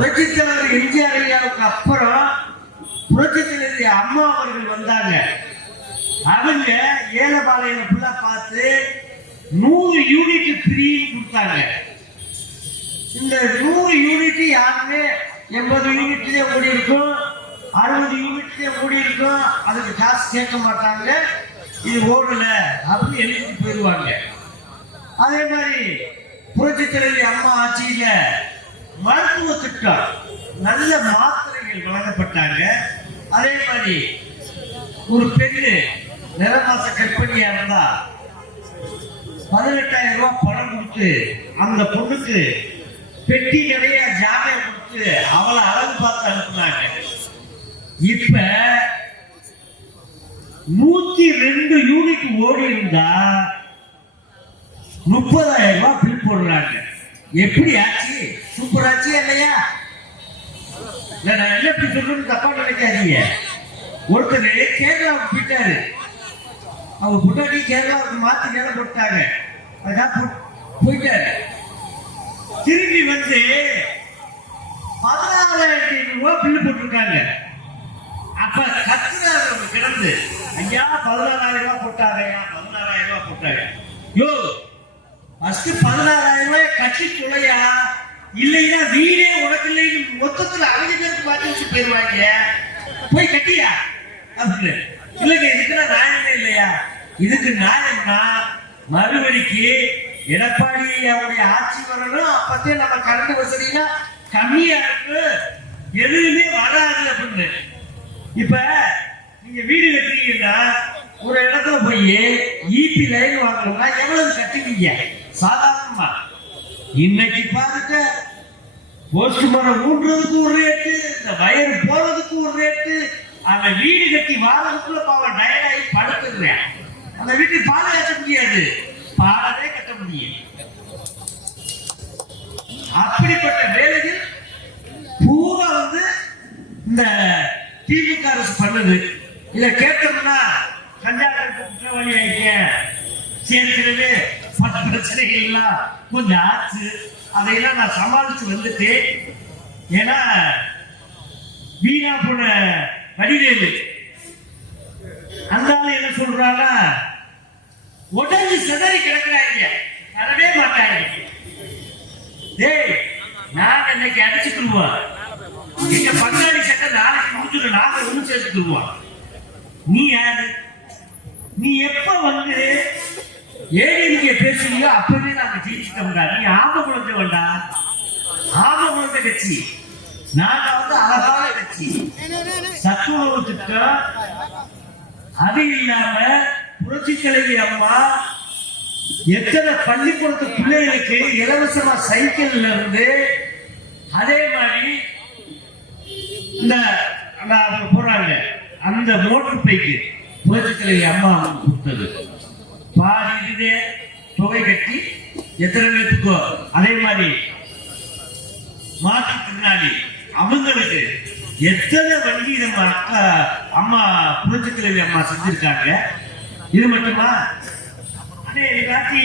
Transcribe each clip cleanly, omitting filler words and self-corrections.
புரட்சித் தலைவர் எம்ஜிஆர் ஐயாவுக்கு அப்புறம் புரட்சித் தலைவர் அம்மா அவர்கள் வந்தாங்க. அவங்க ஏலபாளையம் ஃபுல்லா பார்த்து 100 யூனிட் ஃப்ரீ கொடுத்தாங்க. இந்த 100 யூனிட் யாருமே 80 யூனிட்லயே ஓடி இருக்கும், 60 யூனிட்லயே ஓடி இருக்கும். அதுக்கு காசு கேட்க மாட்டாங்க. இது ஓடல அப்படின்னு எழுதிட்டு போயிடுவாங்க. அதே மாதிரி புரட்சித் தலைவி அம்மா ஆட்சியில மருத்துவ திட்டம் நல்ல மாத்திரைகள் வழங்கப்பட்டாங்க. அதே மாதிரி ஒரு பெண்ணு நிறமாச கற்பனையா இருந்தா 18,000 ரூபாய் பணம் கொடுத்து அந்த பொண்ணுக்கு பெட்டி நிறைய ஜாமியம் கொடுத்து அவளை அழகு பார்த்து அனுப்புனாங்க. இப்ப 102 யூனிட் ஓடி இருந்தா 30,000 ரூபாய் பில் போடுறாங்க. எப்படி ஆச்சு? சூப்பர் ஆச்சு இல்லையா? நான் என்ன இப்படி சொல்றேன்னு தப்பா நினைக்காதீங்க. ஒருத்தர் கேரளாவுக்கு போயிட்டாரு. அவங்க முன்னாடி கேரளாவுக்கு மாத்தி நேரம் போட்டாங்க. அதுக்காக போயிட்டாரு. திரும்பி வந்து 14,500 ரூபாய் பில்லு போட்டிருக்காங்க. அப்ப கத்துறாரு கிடந்து, ஐயா 14,000 ரூபாய் போட்டாங்க, 16,000 ரூபாய் போட்டாங்க. யோ ஃபர்ஸ்ட் 16,000 ரூபாய் கட்சி துளையா, இல்லைன்னா வீடே உனக்கு இல்லைன்னு மொத்தத்துல அவங்க பேருக்கு மாற்றி வச்சு போயிருவாங்க. போய் கட்டியா அப்படின்னு. இல்லைங்க இதுக்கு நியாயமே இல்லையா? இதுக்கு நியாயம்னா மறுபடிக்கு எடப்பாடி அவருடைய ஆட்சி வரணும். அப்பத்தே நம்ம கரண்ட் வசதினா கம்மியா இருக்கு, எதுவுமே வராது அப்படின்னு. இப்ப நீங்க வீடு கட்டுறீங்கன்னா ஒரு இடத்துல போய் ஈபி லைன் வாங்கணும்னா எவ்வளவு கட்டுவீங்க சாதாரணமா? இன்னைக்கு பாருங்க, போஸ்ட் மரம் ஊன்றதுக்கு ஒரு ரேட்டு, இந்த வயர் போறதுக்கு ஒரு ரேட்டு. அந்த வீடு கட்டி வாரதுக்குள்ள பாவம் டயர்டாகி படுத்துடுறேன். அந்த வீட்டுக்கு பாலை கட்ட முடியாது, பாலவே கட்ட முடியும். அப்படிப்பட்ட வேலையில் பூரா வந்து இந்த திமுக அரசு பண்ணுது. இதை கேட்டோம்னா கஞ்சா குற்றவாளி ஆயிக்க சேர்க்கிறது பல பிரச்சனைகள் எல்லாம் கொஞ்சம் ஆச்சு. அதையெல்லாம் நான் சமாளிச்சு வந்துட்டு, ஏன்னா வீணா போன வடிவேலு அந்த என்ன சொல்றாங்க, உடஞ்சு சிதறி கிடக்குறாங்க, தரவே மாட்டாங்க. டேய் நான் இன்னைக்கு அடிச்சுக்குருவோம், எங்க பங்காளி சட்டை நாளைக்கு முடிச்சுட்டு நாங்க ஒண்ணு சேர்த்துக்குருவோம். நீ யாரு? நீ எப்ப வந்து ஏடிஎம்கே பேசுறீங்க அப்பவே நாங்க ஜெயிச்சுட்டோம்டா. நீ ஆம குழந்தை வேண்டா, ஆம குழந்தை கட்சி. நாங்க வந்து அழகான கட்சி. சத்துணவு திட்டம், அது இல்லாம புரட்சித் தலைவி அம்மா எத்தனை பள்ளிக்கூடத்து பிள்ளைகளுக்கு இலவசமா சைக்கிள்ல இருந்து, அதே மாதிரி இந்த போறாங்க அந்த மோட்டர் பைக்கு புரட்சித் தலைவி அம்மா கொடுத்தது. பாதி இதுவே தொகை கட்டி எத்தனை பேருக்கோ, அதே மாதிரி மாற்றுத்திறனாளி அவங்களுக்கு எத்தனை வண்டி நம்ம அம்மா புரட்சித் தலைவி அம்மா செஞ்சிருக்காங்க. இது மட்டுமா? அதே காட்டி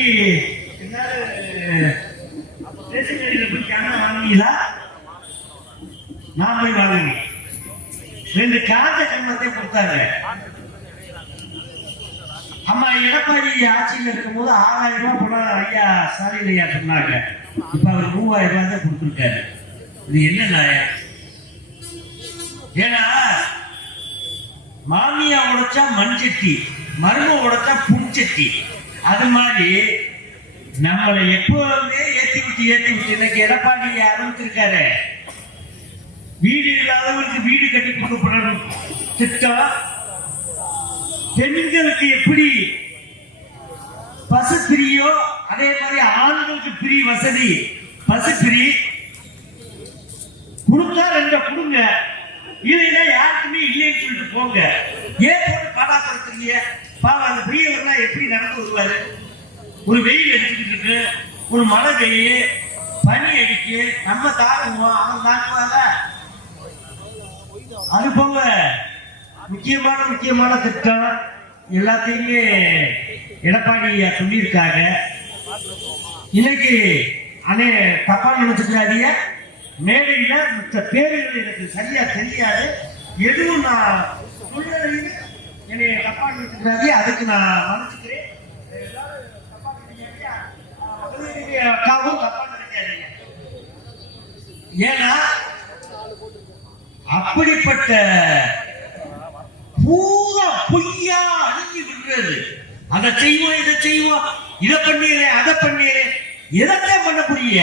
ரேஷன் கடையில் போய் வாங்கிங்களா? நான் போய் வாங்குங்க. 2 காஞ்ச கண்மத்தை கொடுத்தாங்க. அம்மா எடப்பாடி ஆட்சியில் இருக்கும் போது 6,000 ரூபாய் போனா ஐயா ஸ்டாலின் ஐயா சொன்னாங்க. இப்ப அவர் 3,000 ரூபாய் தான் கொடுத்துருக்காரு. இது என்ன நியாயம்? ஏன்னா மாமியா உடைச்சா மண் சட்டி, மரும உடைச்சா புண்சட்டி. அது மாதிரி நம்மளை எப்பவுமே ஏத்தி விட்டு இன்னைக்கு எடப்பாடி ஆரம்பிச்சிருக்காரு. வீடு இல்லாதவருக்கு வீடு கட்டி கொடுக்கப்படும் திட்டம். பெண்களுக்கு எப்படி பசு பிரியோ அதே மாதிரி ஆண்களுக்கு பிரி வசதி. பசு பிரி கொடுத்தா 2 கொடுங்க, இல்லைன்னா யாருக்குமே இல்லைன்னு சொல்லிட்டு போங்க. ஏன் போட்டு பாடாப்படுத்துறீங்க? பாவம் அந்த பெரியவர்கள்லாம் எப்படி நடந்து வருவாரு? ஒரு வெயில் அடிச்சுட்டு இருக்கு, ஒரு மழை பெய்ய, பனி அடிக்கு, நம்ம தாங்குவோம், அவன் தாங்குவாங்க. அது போக முக்கியமான திட்டம் எல்லாத்தையுமே எடப்பாடி சொல்லியிருக்காங்க. இன்னைக்கு அண்ணே தப்பா நினைச்சுக்காதீங்க, மேடையில மற்ற பேர்கள் எனக்கு சரியா தெரியாது. எதுவும் நான் சொல்றது என்னை தப்பா நினைச்சுக்கிறாங்க, அதுக்கு நான் மன்னிச்சுக்கிறேன். தப்பா நினைக்காதீங்க, அக்காவும் தப்பா நினைக்காதீங்க. ஏன்னா அப்படிப்பட்ட பூரா பொய்யா அணுகி விடுறது. அதை செய்வோம், இதை செய்வோம், இதை பண்ணிடுறேன், அதை பண்ணிடுறேன், எதத்தான் பண்ண புரிய.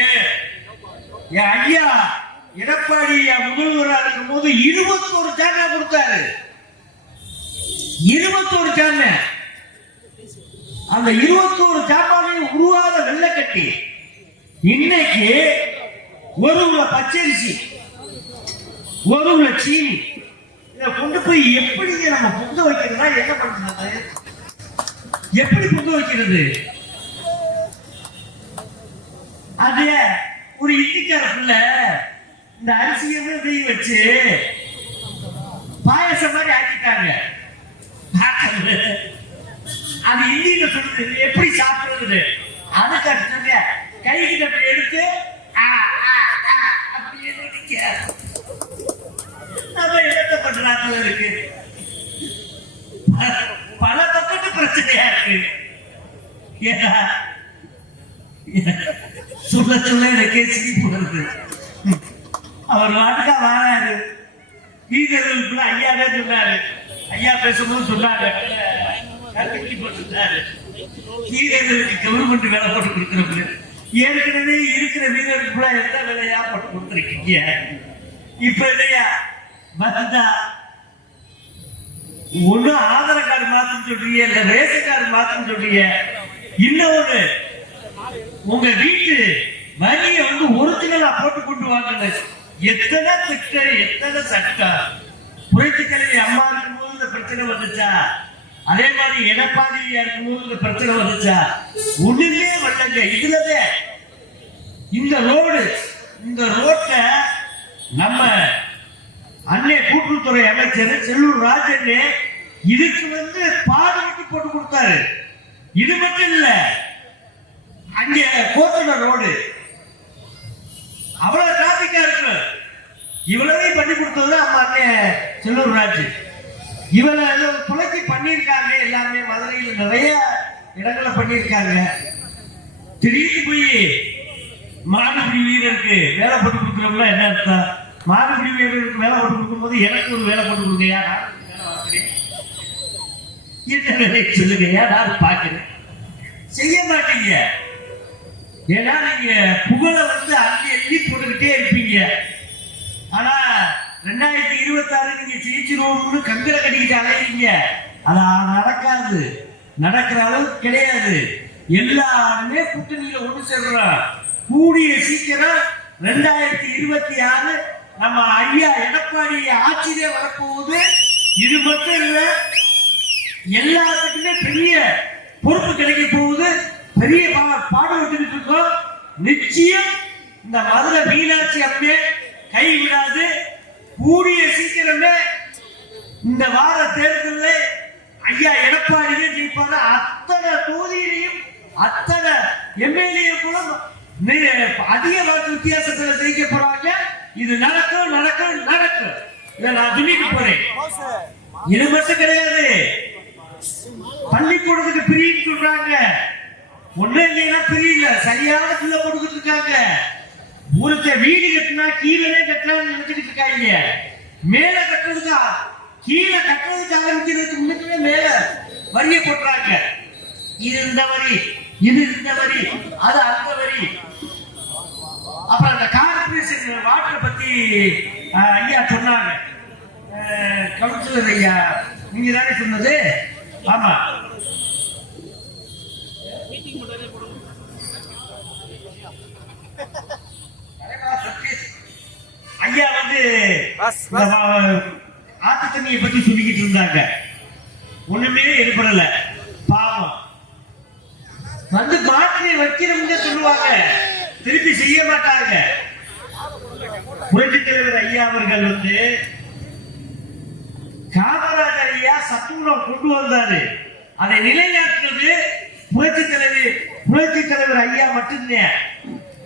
ஏன் ஐயா எடப்பாடி முதல்வராக இருக்கும் போது 21 ஜாமீன் கொடுத்தாரு. 21 ஜாமீன். அந்த 21 ஜாமீன் உருவாத வெள்ளை கட்டி இன்னைக்கு ஒரு உள்ள பச்சரிசி, ஒரு உள்ள சீனி, இதை கொண்டு போய் எப்படி நம்ம பொங்க வைக்கிறதா? என்ன பண்றது? எப்படி பொங்க வைக்கிறது? அது ஒரு இந்திக்கார பிள்ளை இந்த அரிசியவே வெய் வச்சு பாயசம் மாதிரி ஆக்கிட்டாங்க. அது இந்தியில சொல்லுது எப்படி சாப்பிடுறது. அதுக்கு அடுத்தது கைக்கு கட்டை எடுத்து நம்ம என்ன பண்றாங்க இருக்கு. பல பக்கத்து பிரச்சனையா இருக்கு. ஏன்னா சொல்ல சொல்ல எனக்கே சிரிப்பு வருது. அவர் வாட்டுக்கா வாராரு. ஈகர்களுக்குள்ள ஐயாவே சொன்னாரு. ஐயா பேசும்போது சொன்னாரு, ஈகர்களுக்கு கவர்மெண்ட் வேலை போட்டு கொடுக்குறவங்க ஏற்கனவே இருக்கிற வீரர்களுக்குள்ள எந்த வேலையா போட்டு கொடுத்துருக்கீங்க. இப்ப இல்லையா வந்தா ஒண்ணு ஆதார் கார்டு மாத்தம் சொல்றீங்க, இல்ல ரேஷன் கார்டு மாத்தம் சொல்றீங்க. இன்னொன்னு உங்க வீட்டு வரியை வந்து ஒரிஜினலா போட்டு கொண்டு வாங்க. எத்தனை திட்டம், எத்தனை சட்டம். புரட்சி தலைவி அம்மா இருக்கும்போது இந்த பிரச்சனை வந்துச்சா? அதே மாதிரி எடப்பாடியா இருக்கும்போது இந்த பிரச்சனை வந்துச்சா? ஒண்ணுமே வரலங்க. இதுலதான் இந்த ரோடு, இந்த ரோட்டை நம்ம அன்னை கூட்டுறவுத்துறை அமைச்சர் செல்லூர் ராஜன் இதுக்கு வந்து பாதுகாப்பு போட்டு கொடுத்தாரு. இது மட்டும் இல்ல, அங்க கோத்தன ரோடு அவ்வளவு டிராபிக்கா இருக்கு. இவ்வளவையும் பண்ணி கொடுத்தது நம்ம அண்ணன் செல்லூர் ராஜ். இவரை துளைச்சி பண்ணியிருக்காங்க. எல்லாமே மதுரையில் நிறைய இடங்களை பண்ணியிருக்காங்க. திடீர்னு போய் மாடுபிடி வீரருக்கு வேலை போட்டு கொடுக்குறோம்னா என்ன அர்த்தம்? மாடுபிடி வீரருக்கு வேலை போட்டு கொடுக்கும் போது எனக்கு ஒரு வேலை போட்டு கொடுங்கயா, என்ன வேலை சொல்லுங்கயா, நான் பார்க்கிறேன். செய்ய மாட்டீங்க. ஏன்னா நீங்க புகழை வந்து அள்ளி அள்ளி போட்டுக்கிட்டே இருப்பீங்க. ஆனா 2026 நீங்க ஜெயிச்சிருவோம்னு கங்கரை கட்டிக்கிட்டு அலையிறீங்க. அது நடக்காது, நடக்கிற அளவுக்கு கிடையாது. எல்லாருமே கூட்டணியில ஒன்று சேர்றோம். கூடிய சீக்கிரம் 2026 நம்ம ஐயா எடப்பாடி ஆட்சியிலே வரப்போகுது. இது மட்டும் இல்ல, எல்லாத்துக்குமே பெரிய பொறுப்பு கிடைக்க போகுது. பெரிய பாடுபட்டு இருக்கோம். நிச்சயம் இந்த மதுரை மீனாட்சி அம்மே கை விடாது. கூடிய சீக்கிரமே இந்த வார தேர்தலில் ஐயா எடப்பாடியே ஜெயிப்பாரு. அத்தனை தொகுதியிலையும் அத்தனை எம்எல்ஏக்களும் அதிக வாக்கு வித்தியாசத்தில் ஜெயிக்க போறாங்க. இது நடக்கும் நடக்கும் நடக்கும். இதை நான் சொல்லிட்டு போறேன். இது மட்டும் கிடையாது, பள்ளிக்கூடத்துக்கு பிரின்னு சொல்றாங்க. ஒண்ணு இல்லைன்னா பிரியல, சரியான கீழே கொடுத்துட்டு இருக்காங்க. ஒருத்த வீடு கட்டினா கீழே கட்டலாம்னு நினைச்சிட்டு இருக்காங்க. மேல கட்டுறதுக்கா கீழே கட்டுறதுக்கு ஆரம்பிக்கிறதுக்கு முன்னாடியே மேல வரியை போட்டுறாங்க. இது இந்த வரி, இது இந்த வரி, அது அந்த வரி. அப்புறம் அந்த கார்பரேஷன் வாட்டர் பத்தி ஐயா சொன்னாங்க. கவுன்சிலர் ஐயா நீங்க தானே சொன்னது? ஆமா. ஐயா வந்து ஆத்து தண்ணியை பத்தி சொல்லிக்கிட்டு இருந்தாங்க. ஒண்ணுமே ஏற்படல. பாவம் வந்து மாற்றி வைக்கிறவங்க சொல்லுவாங்க, திருப்பி செய்ய மாட்டாங்க. புரட்சித் தலைவர் ஐயா அவர்கள் வந்து காமராஜர் ஐயா சத்துணம் கொண்டு வந்தாரு. அதை நிலைநாட்டுறது புரட்சித் தலைவர் ஐயா மட்டும்தான்.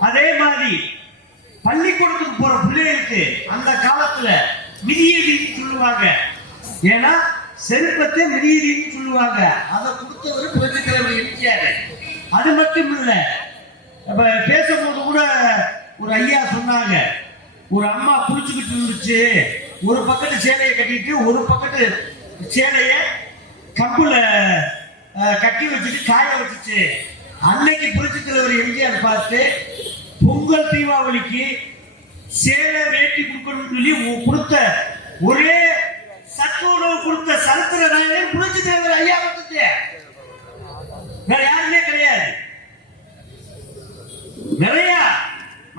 அதே மாதிரி பள்ளிக்கூடத்துக்கு போற பிள்ளைகளுக்கு அந்த காலத்துல மிதியடின்னு சொல்லுவாங்க. ஏன்னா செருப்பத்தை மிதியடின்னு சொல்லுவாங்க. அதை கொடுத்தவர் புரட்சித் தலைவர் எம்ஜிஆர். அது மட்டும் இல்ல, அப்ப பேசும்போது கூட ஒரு ஐயா சொன்னாங்க, ஒரு அம்மா குளிச்சுக்கிட்டு இருந்துச்சு, ஒரு பக்கத்து சேலையை கட்டிட்டு ஒரு பக்கத்து சேலைய கம்புல கட்டி வச்சுட்டு காய வச்சுச்சு. அன்னைக்கு புரட்சித் தலைவர் எம்ஜிஆர் பார்த்து பொங்கல் தீபாவளிக்கு சேலை வேட்டி கொடுக்கணும்னு சொல்லி கொடுத்த ஒரே சத்து உணவு கொடுத்த சரித்திர நாயகர் புரட்சித் தலைவர் ஐயா வந்துச்சு. வேற யாருமே கிடையாது. நிறைய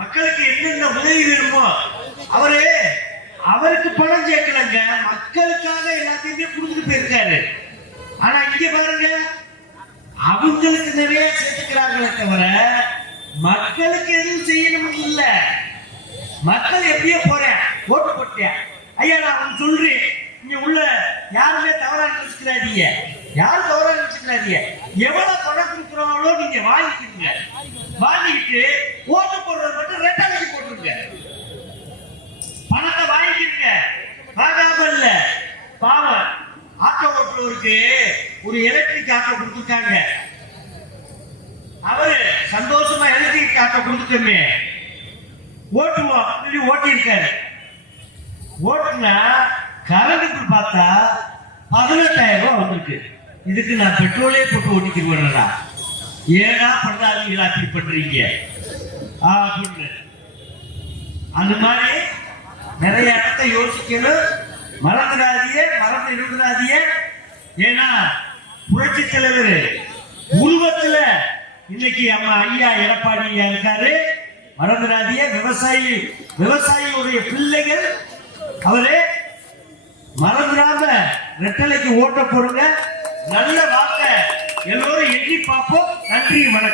மக்களுக்கு எந்தெந்த உதவி வேணுமோ அவருக்கு பணம் சேர்க்கலங்க, மக்களுக்காக எல்லாத்தையுமே கொடுத்துட்டு போயிருக்காரு. ஆனா இங்க பாருங்க, அவங்களுக்கு நிறைய சேர்த்துக்கிறாங்களே தவிர மக்களுக்கு எதுவும் செய்யணும் இல்ல. மக்கள் எப்படியோ போறேன் ஓட்டு போட்டேன் ஐயா, நான் சொல்றேன், இங்க உள்ள யாருமே தவறா நினைச்சுக்கிறாதீங்க, யாரும் தவறா நினைச்சுக்கிறாதீங்க. எவ்வளவு பணம் கொடுக்குறாங்களோ நீங்க வாங்கிக்கீங்க, வாங்கிட்டு ஓட்டு போடுறது மட்டும் ரெட்டாலைக்கு போட்டுருங்க. பணத்தை வாங்கிக்கிறீங்க, வாங்காம இல்ல. பாவம் ஆட்டோ ஓட்டுறவருக்கு ஒரு எலக்ட்ரிக் ஆட்டோ கொடுத்துருக்காங்க. அவரு சந்தோஷமா எலக்ட்ரிக் ஆட்டோ கொடுத்துட்டோமே ஓட்டுவோம் சொல்லி ஓட்டி இருக்காரு. ஓட்டுனா கரண்ட் பார்த்தா 18,000 ரூபாய் வந்திருக்கு. இதுக்கு நான் பெட்ரோலே போட்டு ஓட்டிக்கிறேன்டா, ஏன்னா பண்றாதீங்களா அப்படி பண்றீங்க அப்படின்னு. அந்த மாதிரி நிறைய இடத்த யோசிக்கணும். மறந்து இருந்துடாதீங்க. ஏன்னா புரட்சி தலைவர் உருவத்துல இன்னைக்கு அம்மா ஐயா எடப்பாடி இருக்காரு. மறந்துடாதீங்க. விவசாயியுடைய பிள்ளைகள் அவரு. மறந்துடாம ரெட்டலைக்கு ஓட்ட போடுங்க. நல்ல வார்த்தை எல்லோரும் எண்ணி பார்ப்போம். நன்றி, வணக்கம்.